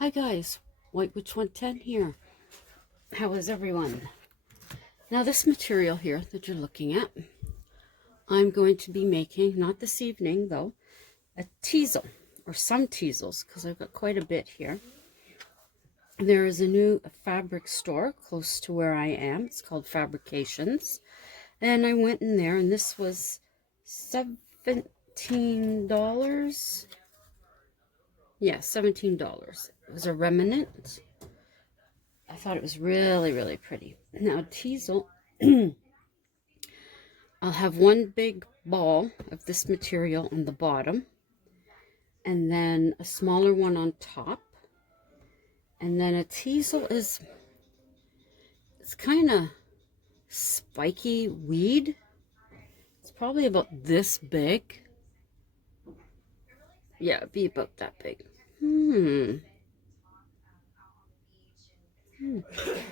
Hi guys, White Witch 110 here. How is everyone? Now this material here that you're looking at, I'm going to be making, not this evening though, a teasel, or some teasels, because I've got quite a bit here. There is a new fabric store close to where I am. It's called Fabrications. And I went in there and this was $17. Yeah, $17. It was a remnant. I thought it was really, really pretty. Now, teasel, I'll have one big ball of this material on the bottom, and then a smaller one on top. And then a teasel it's kind of spiky weed. It's probably about this big. Yeah, it'd be about that big.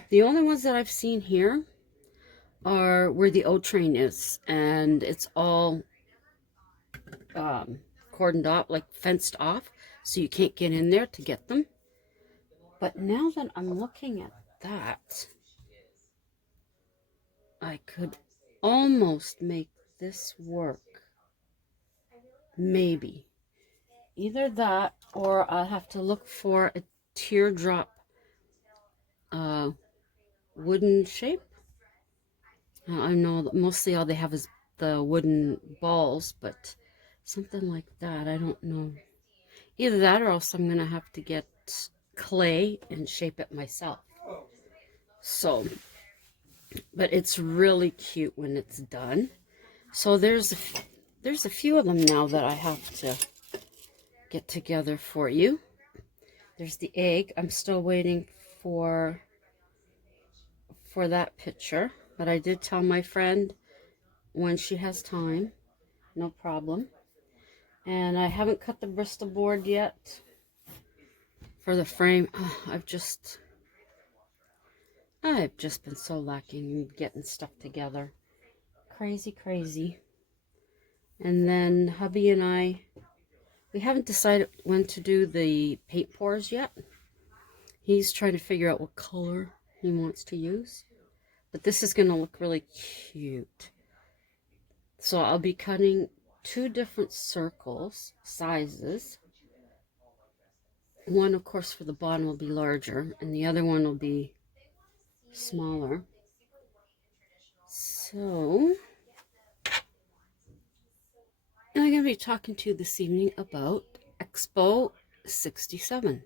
The only ones that I've seen here are where the O train is, and it's all cordoned off, like fenced off, so you can't get in there to get them. But now that I'm looking at that, I could almost make this work. Maybe. Either that, or I'll have to look for a teardrop wooden shape. I know that mostly all they have is the wooden balls, but something like that, I don't know. Either that or else I'm going to have to get clay and shape it myself. So, but it's really cute when it's done. So there's a few of them now that I have to get together for you. There's the egg. I'm still waiting for that picture, but I did tell my friend when she has time, no problem. And I haven't cut the Bristol board yet for the frame. I've just been so lacking in getting stuff together. Crazy. And then hubby and we haven't decided when to do the paint pours yet. He's trying to figure out what color he wants to use. But this is going to look really cute. So I'll be cutting two different circles, sizes. One, of course, for the bottom will be larger, and the other one will be smaller. So, and I'm going to be talking to you this evening about Expo 67.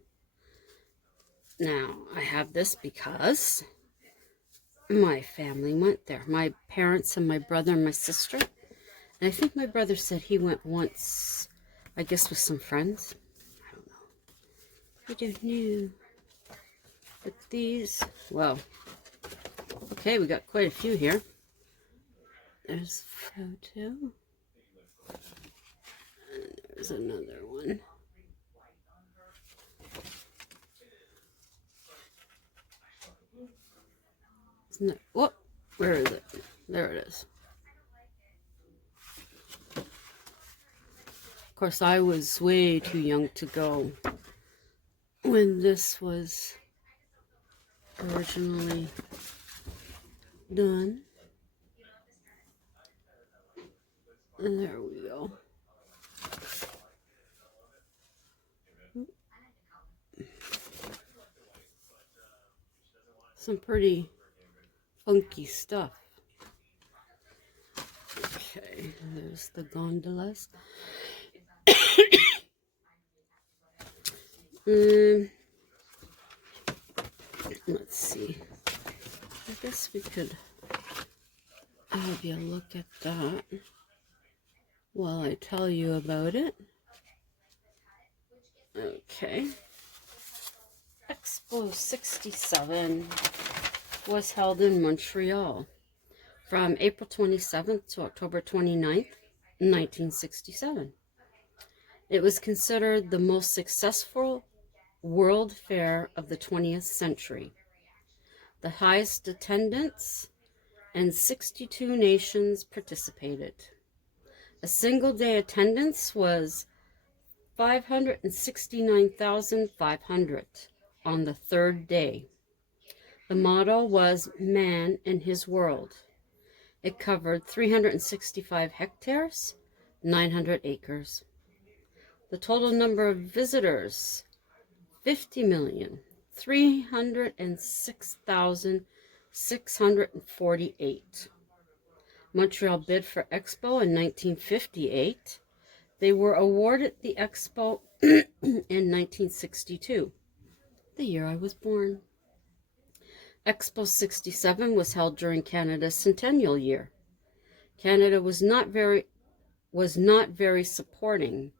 Now, I have this because my family went there. My parents and my brother and my sister. And I think my brother said he went once, I guess with some friends. I don't know. I don't know. But these, well, okay, we got quite a few here. There's a photo. And there's another one. Isn't it? Whoop, where is it? There it is. Of course, I was way too young to go when this was originally done. And there we go. Some pretty funky stuff. Okay, there's the gondolas. Let's see. I guess we could have you look at that while I tell you about it. Okay. Expo 67 was held in Montreal from April 27th to October 29th, 1967. It was considered the most successful World Fair of the 20th century. The highest attendance, and 62 nations participated. A single day attendance was 569,500 on the third day. The motto was Man and His World. It covered 365 hectares, 900 acres. The total number of visitors, 50,306,648. Montreal bid for Expo in 1958. They were awarded the Expo in 1962, the year I was born. Expo 67 was held during Canada's centennial year. Canada was not very supporting.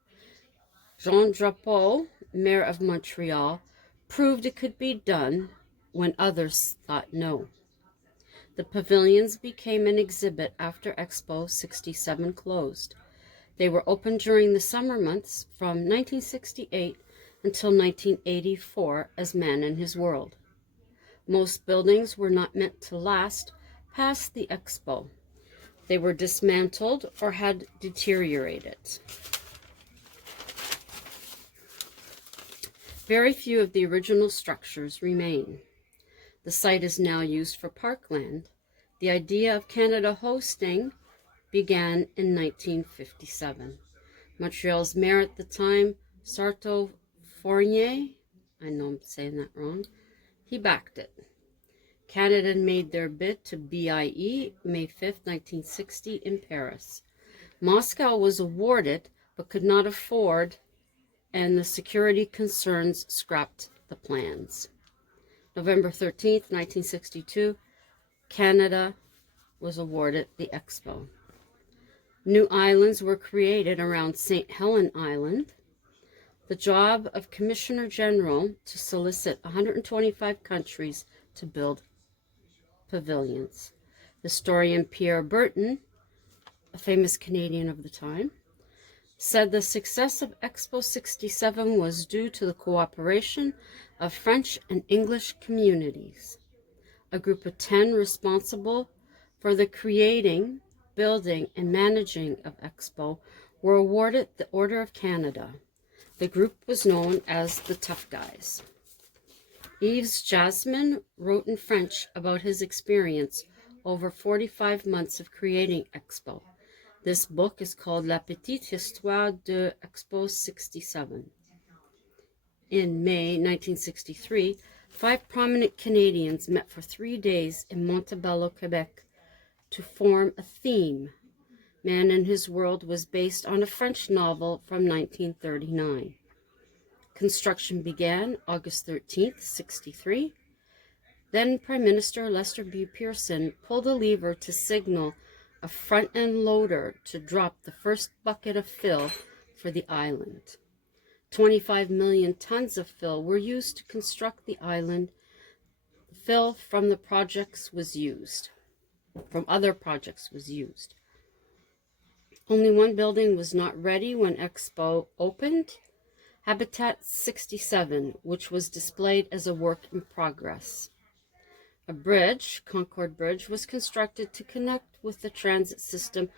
Jean Drapeau, mayor of Montreal, proved it could be done when others thought no. The pavilions became an exhibit after Expo 67 closed. They were open during the summer months from 1968 until 1984 as Man and His World. Most buildings were not meant to last past the Expo. They were dismantled or had deteriorated. Very few of the original structures remain. The site is now used for parkland. The idea of Canada hosting began in 1957. Montreal's mayor at the time, Sarto Fournier, I know I'm saying that wrong, he backed it. Canada made their bid to BIE May 5, 1960 in Paris. Moscow was awarded but could not afford, and the security concerns scrapped the plans. November 13, 1962, Canada was awarded the Expo. New islands were created around St. Helens Island. The job of Commissioner General to solicit 125 countries to build pavilions. Historian Pierre Berton, a famous Canadian of the time, said the success of Expo 67 was due to the cooperation of French and English communities. A group of 10 responsible for the creating, building, and managing of Expo were awarded the Order of Canada. The group was known as the Tough Guys. Yves Jasmin wrote in French about his experience over 45 months of creating Expo. This book is called La Petite Histoire de Expo 67. In May 1963, 5 prominent Canadians met for 3 days in Montebello, Quebec, to form a theme. Man and His World was based on a French novel from 1939. Construction began August 13, 1963. Then Prime Minister Lester B. Pearson pulled a lever to signal a front-end loader to drop the first bucket of fill for the island. 25 million tons of fill were used to construct the island. Fill from other projects was used. Only one building was not ready when Expo opened, Habitat 67, which was displayed as a work in progress. A bridge, Concord Bridge, was constructed to connect with the transit system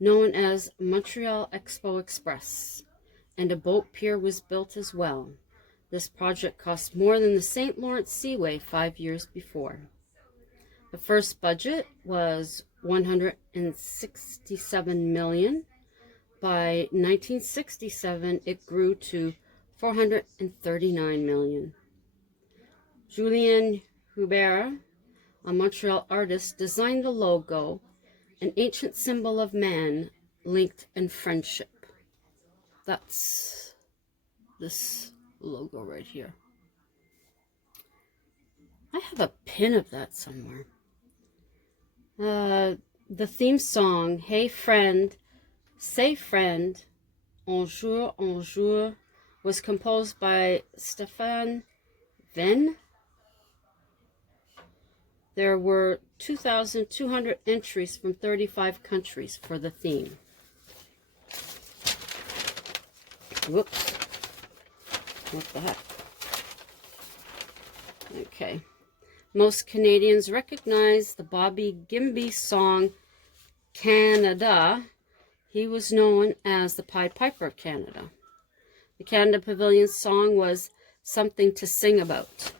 known as Montreal Expo Express, and a boat pier was built as well. This project cost more than the St. Lawrence Seaway 5 years before. The first budget was $167 million. By 1967, it grew to $439 million. Julien Hubert, a Montreal artist, designed the logo, an ancient symbol of man linked in friendship. That's this logo right here. I have a pin of that somewhere. The theme song, Hey Friend, Say Friend, Un jour, was composed by Stéphane Venn. There were 2,200 entries from 35 countries for the theme. Whoops. What the heck? Okay. Most Canadians recognize the Bobby Gimby song, Canada. He was known as the Pied Piper of Canada. The Canada Pavilion's song was Something to Sing About.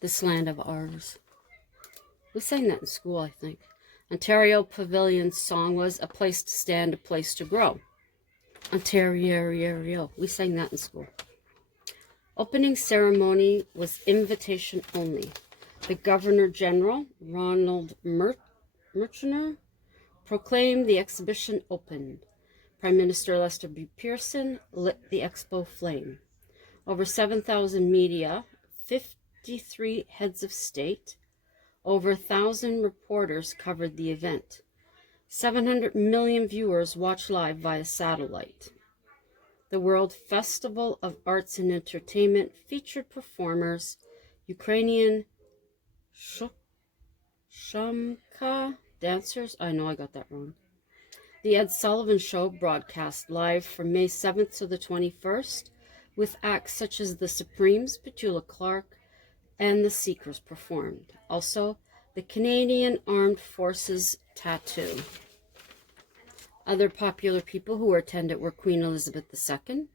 This land of ours. We sang that in school, I think. Ontario Pavilion's song was A Place to Stand, A Place to Grow. Ontario. We sang that in school. Opening ceremony was invitation only. The Governor General, Ronald Murchner, proclaimed the exhibition open. Prime Minister Lester B. Pearson lit the expo flame. Over 7,000 media, 53 heads of state, over 1,000 reporters covered the event. 700 million viewers watched live via satellite. The World Festival of Arts and Entertainment featured performers, Ukrainian Shumka dancers. I know I got that wrong. The Ed Sullivan Show broadcast live from May 7th to the 21st with acts such as the Supremes, Petula Clark, and the Seekers performed. Also, the Canadian Armed Forces Tattoo. Other popular people who attended were Queen Elizabeth II,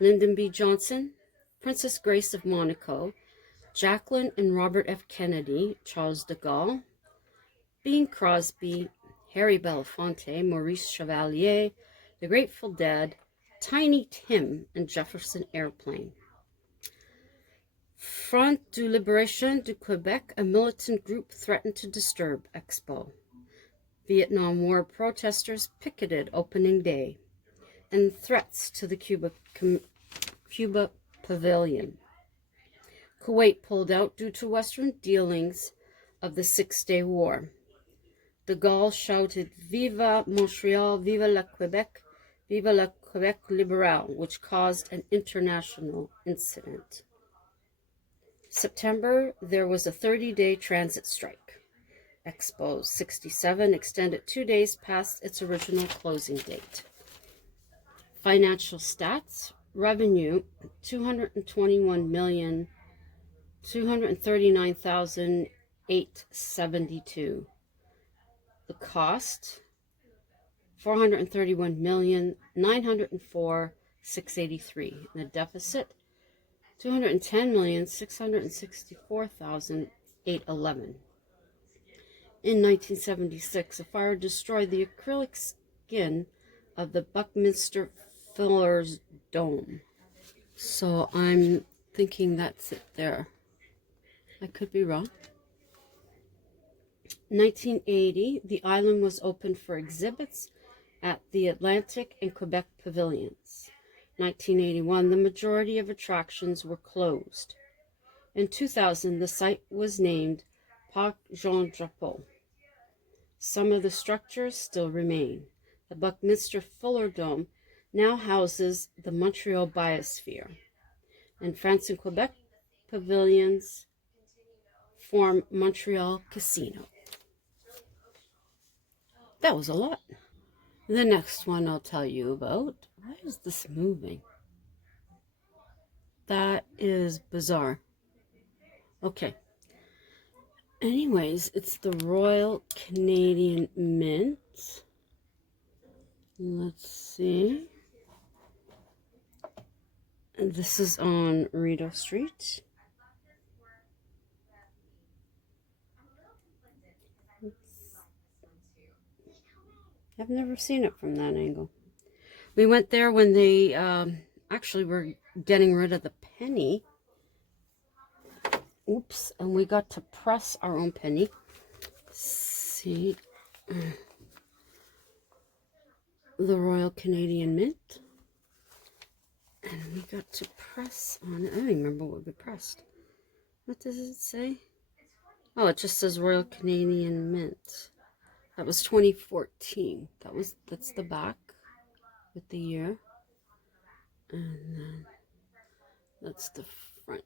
Lyndon B. Johnson, Princess Grace of Monaco, Jacqueline and Robert F. Kennedy, Charles de Gaulle, Bing Crosby, Harry Belafonte, Maurice Chevalier, The Grateful Dead, Tiny Tim, and Jefferson Airplane. Front du Libération du Québec, a militant group, threatened to disturb Expo. Vietnam War protesters picketed opening day, and threats to the Cuba Pavilion. Kuwait pulled out due to Western dealings of the Six-Day War. De Gaulle shouted, Viva Montreal, Viva la Quebec libéral, which caused an international incident. September, there was a 30-day transit strike. Expo 67 extended 2 days past its original closing date. Financial stats, revenue, $239,872. The cost, $431,904,683. And the deficit, $210,664,811. In 1976, a fire destroyed the acrylic skin of the Buckminster Fuller's Dome. So I'm thinking that's it there. I could be wrong. 1980, the island was opened for exhibits at the Atlantic and Quebec pavilions. 1981, the majority of attractions were closed. In 2000, the site was named Parc Jean Drapeau. Some of the structures still remain. The Buckminster Fuller Dome now houses the Montreal Biosphere, and France and Quebec pavilions form Montreal Casino. That was a lot. The next one I'll tell you about. Why is this moving? That is bizarre. Okay. Anyways, it's the Royal Canadian Mint. Let's see. And this is on Rideau Street. I've never seen it from that angle. We went there when they actually were getting rid of the penny. Oops, and we got to press our own penny. See, the Royal Canadian Mint. And we got to press on it. I don't even remember what we pressed. What does it say? Oh, it just says Royal Canadian Mint. That was 2014. That's the back with the year. And then that's the front.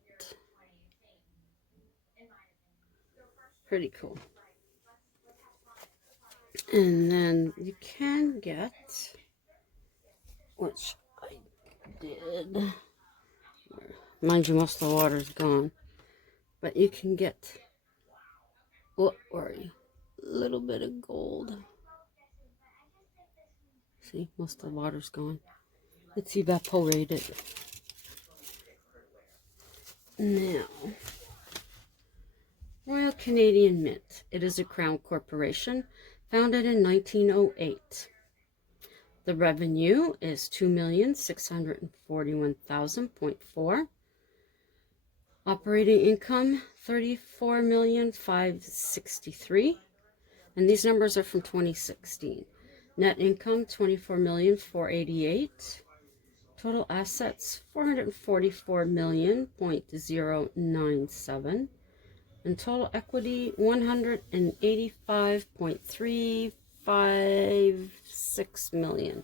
Pretty cool. And then you can get, which I did. Mind you, most of the water's gone. But you can get, what were you? A little bit of gold. See, most of the water's gone. It's evaporated. Now, Royal Canadian Mint. It is a Crown corporation founded in 1908. The revenue is $2,641,000.4. Operating income $34,563,000, and these numbers are from 2016. Net income $24,488,000. Total assets $444,000,097, and total equity $185.356 million.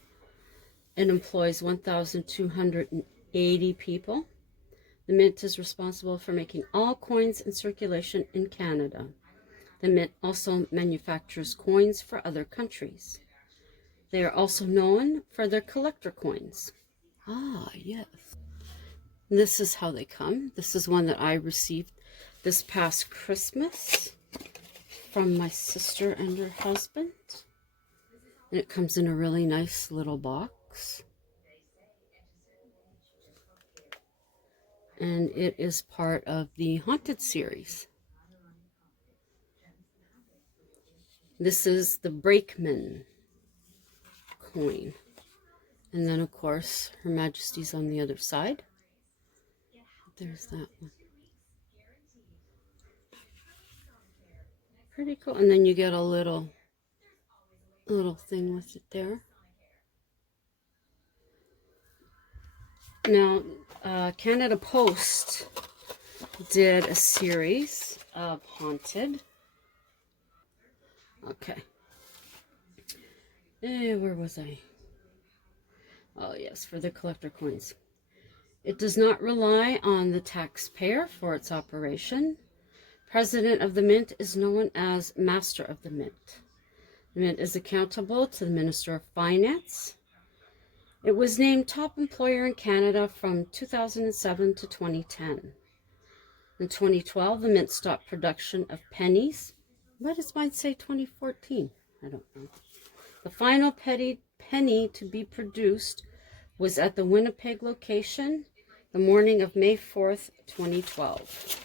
It employs 1,280 people. The Mint is responsible for making all coins in circulation in Canada. The Mint also manufactures coins for other countries. They are also known for their collector coins. Ah, yes. This is how they come. This is one that I received this past Christmas from my sister and her husband. And it comes in a really nice little box. And it is part of the Haunted series. This is the Brakeman coin. And then, of course, Her Majesty's on the other side. There's that one. Pretty cool. And then you get a little thing with it there. Now, Canada Post did a series of Haunted. Okay. Where was I? Oh, yes, for the collector coins. It does not rely on the taxpayer for its operation. President of the Mint is known as Master of the Mint. The Mint is accountable to the Minister of Finance. It was named top employer in Canada from 2007 to 2010. In 2012, the Mint stopped production of pennies. Why does mine say 2014? I don't know. The final penny to be produced was at the Winnipeg location the morning of May 4th, 2012.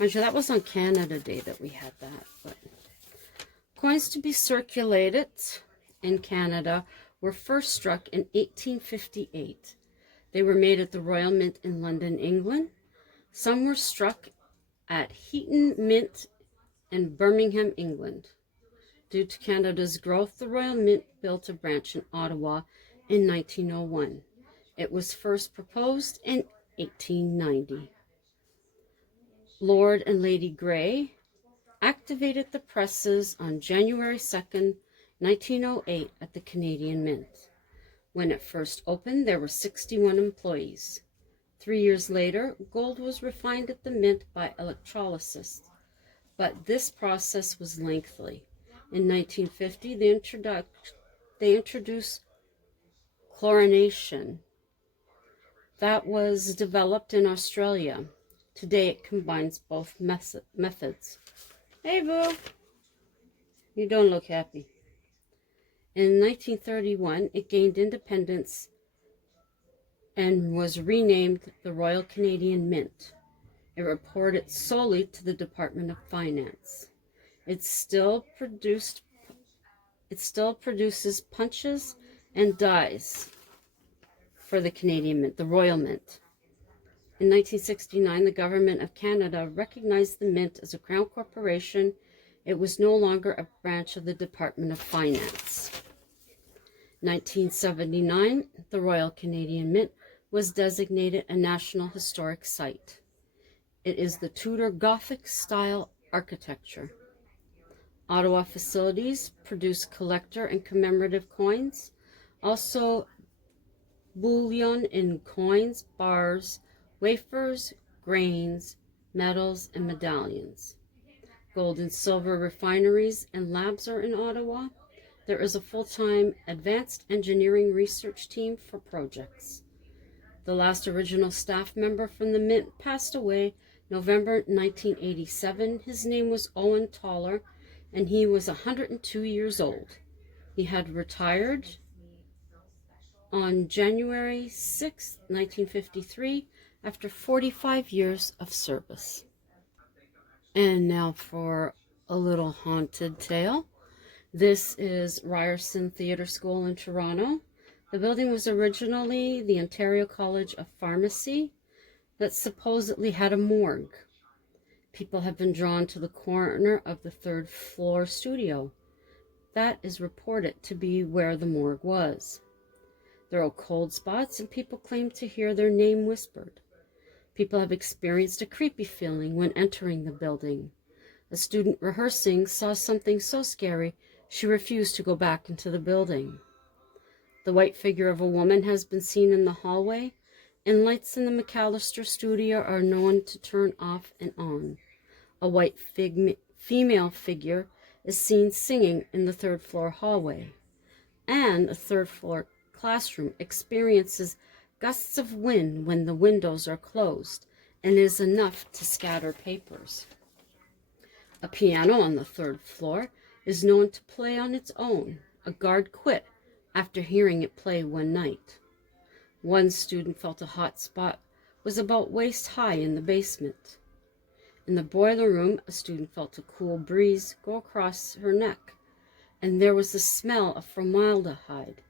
Actually, that was on Canada Day that we had that. But coins to be circulated in Canada were first struck in 1858. They were made at the Royal Mint in London, England. Some were struck at Heaton Mint in Birmingham, England. Due to Canada's growth, the Royal Mint built a branch in Ottawa in 1901. It was first proposed in 1890. Lord and Lady Grey activated the presses on January 2nd, 1908 at the Canadian Mint. When it first opened, there were 61 employees. 3 years later, gold was refined at the Mint by electrolysis, but this process was lengthy. In 1950, they introduced chlorination. That was developed in Australia. Today, it combines both methods. Hey, boo. You don't look happy. In 1931, it gained independence and was renamed the Royal Canadian Mint. It reported solely to the Department of Finance. It still produces punches and dies for the Canadian Mint, the Royal Mint. In 1969, the Government of Canada recognized the Mint as a Crown corporation. It was no longer a branch of the Department of Finance. 1979, the Royal Canadian Mint was designated a National Historic Site. It is the Tudor Gothic style architecture. Ottawa facilities produce collector and commemorative coins, also bullion in coins, bars, wafers, grains, medals, and medallions. Gold and silver refineries and labs are in Ottawa. There is a full-time advanced engineering research team for projects. The last original staff member from the Mint passed away November 1987. His name was Owen Toller, and he was 102 years old. He had retired on January 6, 1953, after 45 years of service. And now for a little haunted tale. This is Ryerson Theatre School in Toronto. The building was originally the Ontario College of Pharmacy that supposedly had a morgue. People have been drawn to the corner of the third floor studio. That is reported to be where the morgue was. There are cold spots and people claim to hear their name whispered. People have experienced a creepy feeling when entering the building. A student rehearsing saw something so scary she refused to go back into the building. The white figure of a woman has been seen in the hallway, and lights in the McAllister studio are known to turn off and on. A white female figure is seen singing in the third floor hallway, and a third floor classroom experiences gusts of wind when the windows are closed and is enough to scatter papers. A piano on the third floor is known to play on its own. A guard quit after hearing it play one night. One student felt a hot spot was about waist high in the basement. In the boiler room, a student felt a cool breeze go across her neck, and there was the smell of formaldehyde,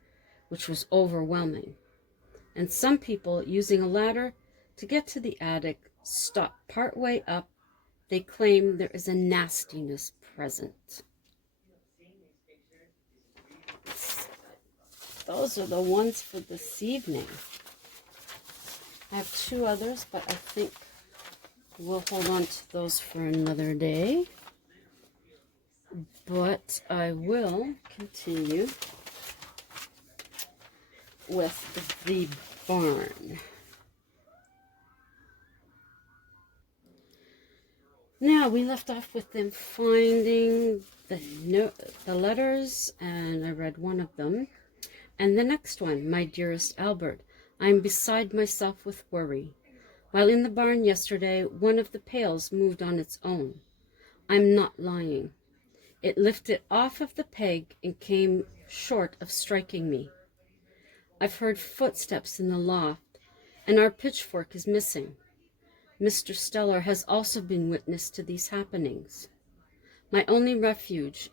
which was overwhelming. And some people using a ladder to get to the attic stopped partway up. They claim there is a nastiness present. Those are the ones for this evening. I have two others, but I think we'll hold on to those for another day. But I will continue with the barn. Now, we left off with them finding the letters, and I read one of them. And the next one, my dearest Albert, I am beside myself with worry. While in the barn yesterday, one of the pails moved on its own. I'm not lying. It lifted off of the peg and came short of striking me. I've heard footsteps in the loft, and our pitchfork is missing. Mr. Steller has also been witness to these happenings. My only refuge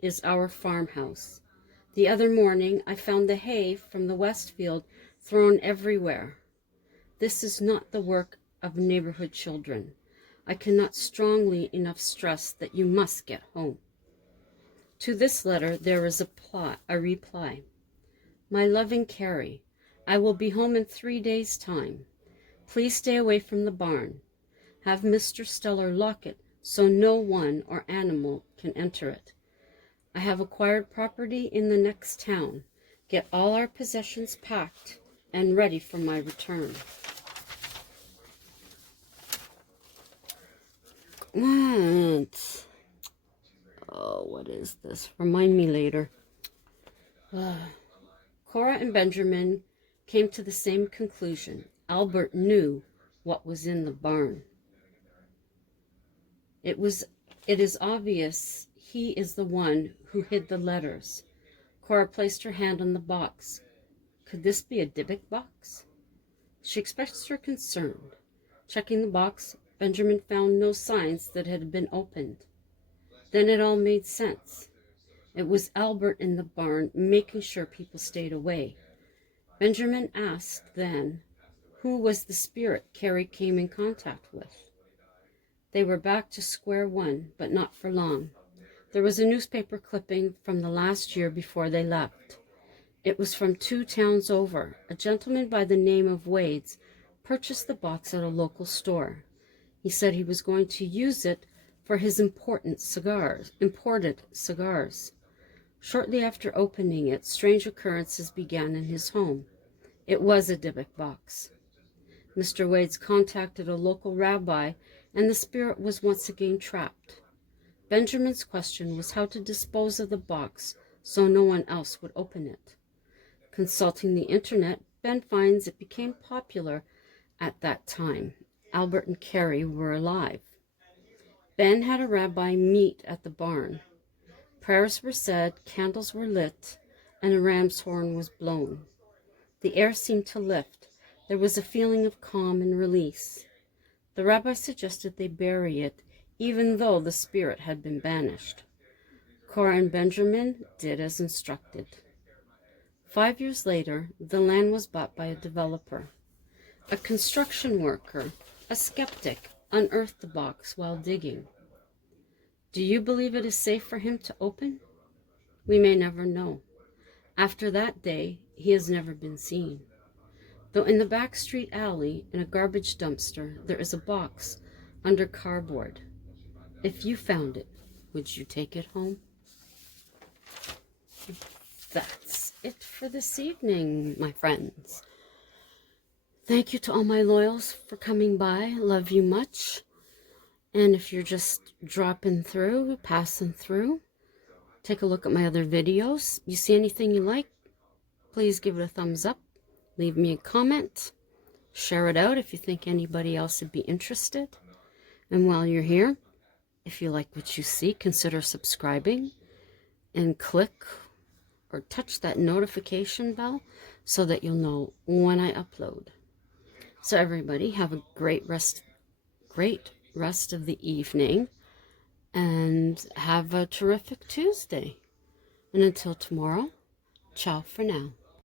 is our farmhouse. The other morning, I found the hay from the west field thrown everywhere. This is not the work of neighborhood children. I cannot strongly enough stress that you must get home. To this letter, there is a reply. My loving Carrie, I will be home in 3 days' time. Please stay away from the barn. Have Mr. Steller lock it so no one or animal can enter it. I have acquired property in the next town. Get all our possessions packed and ready for my return. What is this? Remind me later. Cora and Benjamin came to the same conclusion. Albert knew what was in the barn. It is obvious he is the one who hid the letters. Cora placed her hand on the box. Could this be a Dybbuk box? She expressed her concern. Checking the box, Benjamin found no signs that it had been opened. Then it all made sense. It was Albert in the barn making sure people stayed away. Benjamin asked then, who was the spirit Carrie came in contact with? They were back to square one, but not for long. There was a newspaper clipping from the last year before they left. It was from 2 towns over. A gentleman by the name of Wades purchased the box at a local store. He said he was going to use it for his imported cigars. Shortly after opening it, strange occurrences began in his home. It was a Dybbuk box. Mr. Wades contacted a local rabbi, and the spirit was once again trapped. Benjamin's question was how to dispose of the box so no one else would open it. Consulting the internet, Ben finds it became popular at that time. Albert and Carrie were alive. Ben had a rabbi meet at the barn. Prayers were said, candles were lit, and a ram's horn was blown. The air seemed to lift. There was a feeling of calm and release. The rabbi suggested they bury it, even though the spirit had been banished. Cora and Benjamin did as instructed. 5 years later, the land was bought by a developer. A construction worker, a skeptic, unearthed the box while digging. Do you believe it is safe for him to open? We may never know. After that day, he has never been seen. Though in the back street alley, in a garbage dumpster, there is a box under cardboard. If you found it, would you take it home? That's it for this evening, my friends. Thank you to all my loyals for coming by. Love you much. And if you're just dropping through, passing through, take a look at my other videos. You see anything you like, please give it a thumbs up. Leave me a comment. Share it out if you think anybody else would be interested. And while you're here, if you like what you see, consider subscribing and click or touch that notification bell so that you'll know when I upload. So everybody, have a great rest of the evening, and have a terrific Tuesday. And until tomorrow, ciao for now.